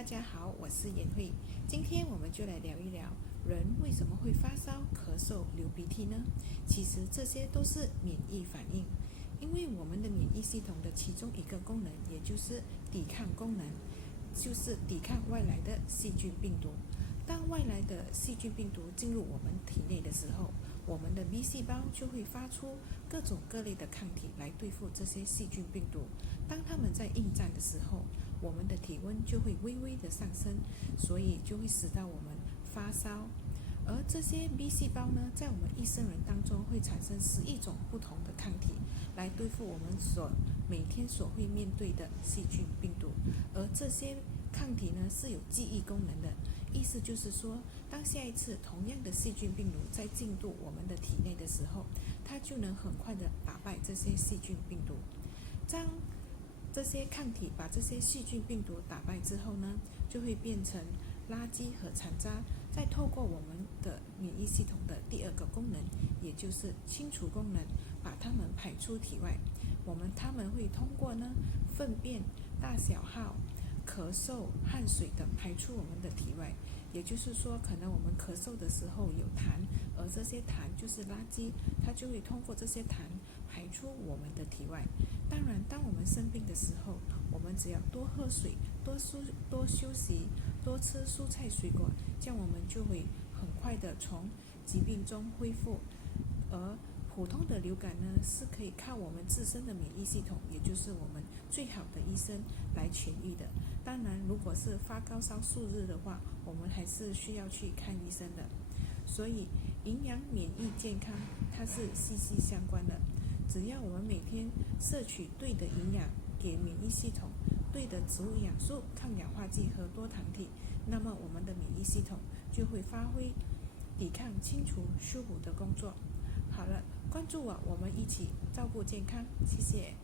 大家好，我是颜慧。今天我们就来聊一聊人为什么会发烧、咳嗽、流鼻涕呢？其实这些都是免疫反应，因为我们的免疫系统的其中一个功能，也就是抵抗功能，就是抵抗外来的细菌病毒。当外来的细菌病毒进入我们体内的时候，我们的 B 细胞就会发出各种各类的抗体来对付这些细菌病毒。当它们在应战的时候，我们的体温就会微微的上升，所以就会使到我们发烧。而这些 B 细胞呢，在我们一生人当中会产生11种不同的抗体，来对付我们每天所会面对的细菌病毒。而这些抗体呢是有记忆功能的，意思就是说，当下一次同样的细菌病毒在进入我们的体内的时候，它就能很快的打败这些细菌病毒。当这些抗体把这些细菌病毒打败之后呢，就会变成垃圾和残渣，再透过我们的免疫系统的第二个功能，也就是清除功能，把它们排出体外。它们会通过粪便、大小号、咳嗽、汗水等排出我们的体外。也就是说，可能我们咳嗽的时候有痰，而这些痰就是垃圾，它就会通过这些痰排出我们的体外。当然，当我们生病的时候，我们只要多喝水、多休息、多吃蔬菜水果，这样我们就会很快的从疾病中恢复。而普通的流感呢，是可以靠我们自身的免疫系统，也就是我们最好的医生来痊愈的。当然，如果是发高烧数日的话，我们还是需要去看医生的。所以，营养、免疫、健康，它是息息相关的。只要我们每天摄取对的营养，给免疫系统对的植物营养素、抗氧化剂和多糖体，那么我们的免疫系统就会发挥抵抗、清除、修补的工作。好了，关注我，我们一起照顾健康，谢谢。